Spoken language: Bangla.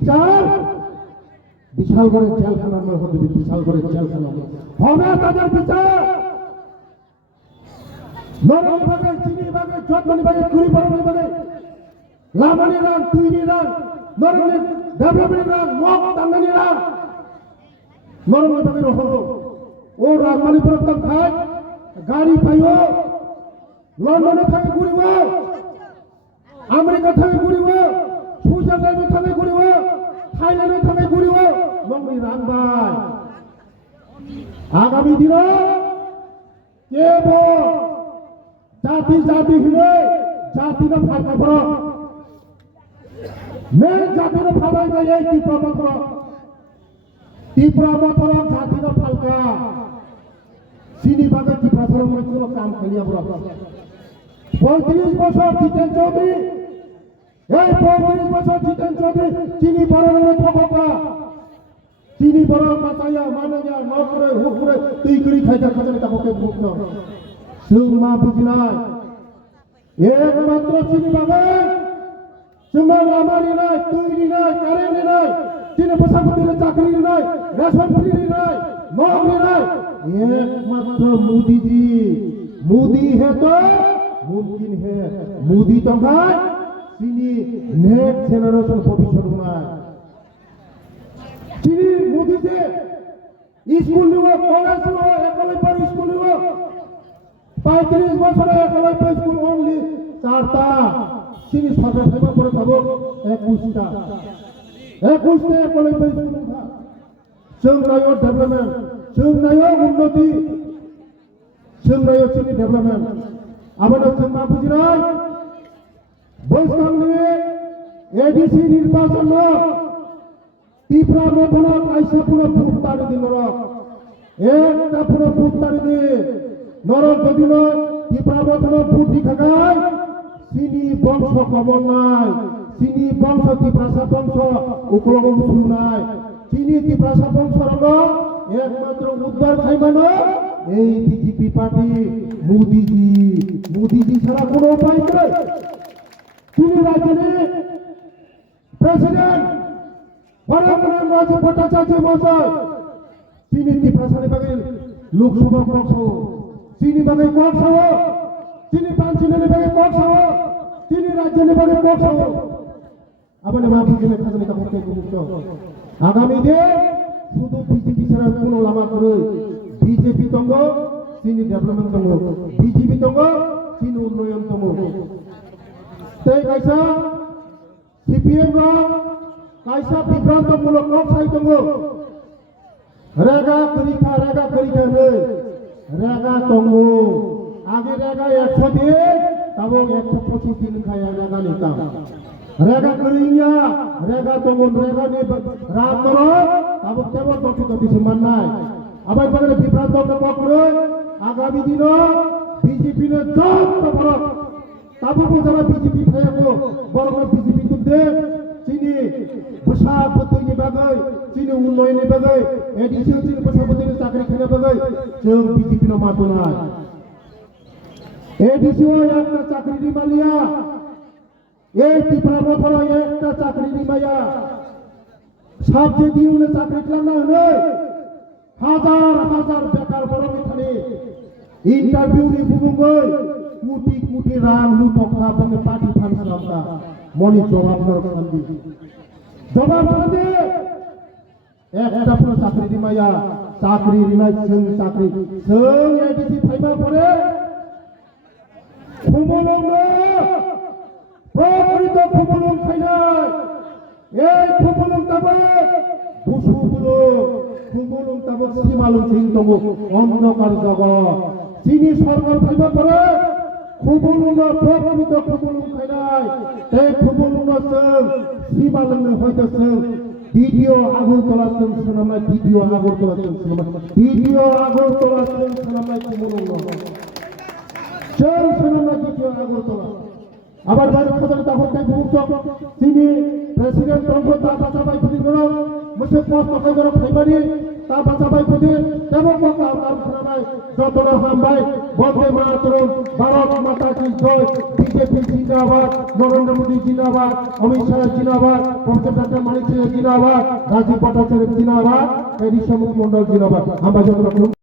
বিচার বিশাল করে জেলখানার মধ্যে বিশাল করে জেলখানা হবে তাদের বিচার নরম বিভাগে চিনি বিভাগে যত্ন বিভাগে কুড়িপাড়া বিভাগে লামানি রান তুইনি রান নরম ডেভেলপমেন্ট রান মগ তান্দানি রান নরম বিভাগের হলো ও রাজমানি প্রস্তাব খায় গাড়ি পাইও লন্ডনে থাকে ঘুরিব আমেরিকা থেকে ঘুরিব সুইজারল্যান্ডে থেকে ঘুরিব থাইল্যান্ডে থেকে ঘুরিব মঙ্গলি রানবাই আগামী দিন কেবল জাতি জাতি হিলে জাতির ফাঁকা পড় মেন জাতির ফাঁকা যায় এই ত্রিপুরা মথর জাতির ফালকা চিনি বাগে ত্রিপুরা ধর্মের কোনো কাম খাইয়া বড় 35 বছর জিতেন চৌধুরী এই 35 বছর জিতেন চৌধুরী চিনি বড় থাকা চিনি বড় মাতাইয়া মানাইয়া নকরে হুকুরে তুই করি খাইতে খাইতে তাকে ভুক ন সুমা বুঝিনাই একমাত্র চিনি বাগে সুমা লামারি নাই তুইরি নাই কারেন্ট নাই চিনি বসাপতির চাকরি নাই রেশন ফ্রি নাই নকরি নাই একমাত্র মোদি জি मोदी है तो मुमकिन है मोदी तो भाई चीनी नेक्स्ट जनरेशन भविष्य बनाए चीनी मोदी से स्कूल निवो कॉलेज निवो एकले पर स्कूल निवो 35 বছর एकले पर स्कूल ओनली 4টা चीनी सरकार सेवा করে থাকো 21টা एकले पर स्कूल था जोंनायो डेभलपमेंट जोंनायो उन्नति जोंनायो चीनी डेभलपमेंट आबाद जों मा बुजिनाय बैसागनि एडिसि निर्वाचन ত্রিপুরা মতন কাইসা পুরো ভোট তাড়ি দিল একটা পুরো ভোট তাড়ি দিয়ে নরক যদি নয় ত্রিপুরা মতন ভোট দেখায় চিনি বংশ কমল নাই চিনি বংশ ত্রিপুরা বংশ উপলব্ধ শুরু নাই চিনি ত্রিপুরা বংশর একমাত্র উদ্ধার খাইমানো এই বিজেপি পার্টি মোদিজি ছাড়া কোনো উপায় নেই চিনি রাজ্যের প্রেসিডেন্ট বরাবর রাজ্য ভট্টাচার্য মহাশয় চিনি ত্রিপুরা বাগে লোকসভা কক্ষ চিনি বাগে কক্ষ চিনি পাঞ্চিনের বাগে কক্ষ চিনি রাজ্যের বাগে কক্ষ আবার মাফিজের খাজনে কাপড়কে মুক্ত আগামী দিন শুধু বিজেপি ছাড়া কোনো লামা করে বিজেপি তঙ্গ চিনি ডেভেলপমেন্ট তঙ্গ বিজেপি তঙ্গ চিনি উন্নয়ন তঙ্গ তাই কাইসা সিপিএম কাইসা বিভ্রান্তমূলক নকশাই দङ रेगा करिखा नै रेगा दङ आगे रेगा 100 दिन तब 125 दिन खाया रेगा नि काम रेगा करिnya रेगा दङ रेगा नि रात तब केवल दति सम्माननाय आबाय बागले बिभ्रान्तक पकड़े आगामी दिन बीजेपी ने जत बड़ तब जारा बीजेपी थायाको बड़ बीजेपी तुदे चीनी बसापतिनि बागै चीनी उन्नयननि बागै एडिसि चीनी बसापतिनि चाकरि खाने बागै जों बीजेपी न मातनाय एडिसि একটা চাকরি নিমালিয়া এই ত্রিপুরা মথর একটা চাকরি নিমাইয়া সাবজে দিউনে চাকরি খানা হলে হাজার হাজার বেকার বড় মিথানি ইন্টারভিউ নি বুবুঙ্গই কোটি কোটি রাং লুটকা বঙ্গে পার্টি ফান্ড রামটা মনি জবাব দে একটা পুরো চাকরি দিমাইয়া চাকরি রিনাই जों চাকরি जों एडिसि फाइबा পরে খুমলং প্রকৃত খুমলং খাইনাই এই খুমলং তাবে বুসুগুলো খুমলং তাবে সীমালং সিং দङ অন্ধকার জগৎ চিনি সরকার ফাইবা পরে খুমলং প্রকৃত খুমলং খাইনাই এই খুমলং जों সীমালং হয়তো जों ভিডিও আগরতলা जों সোনামাই ভিডিও আগরতলা जों সোনামাই ভিডিও আগরতলা जों সোনামাই খুমলং जों सोनामाई ভিডিও আগরতলা আবার বাড়ি খাজার তাহলে মুক্ত তিনি প্রেসিডেন্ট দঙ্গ দাদা সবাই দিন মোসে পোস্ট করে ফাইবারি তার পাশাপাশি প্রতি এবং তার যতটা হামবাই বন্দে মাতরম ভারত মাতা কি জয় বিজেপি জিন্দাবাদ নরেন্দ্র মোদী জিন্দাবাদ অমিত শাহ জিন্দাবাদ প্রফেসর ডক্টর মানিক সিং জিন্দাবাদ রাজীব ভট্টাচার্য জিন্দাবাদ ঋষভ মন্ডল জিন্দাবাদ আমরা যতটা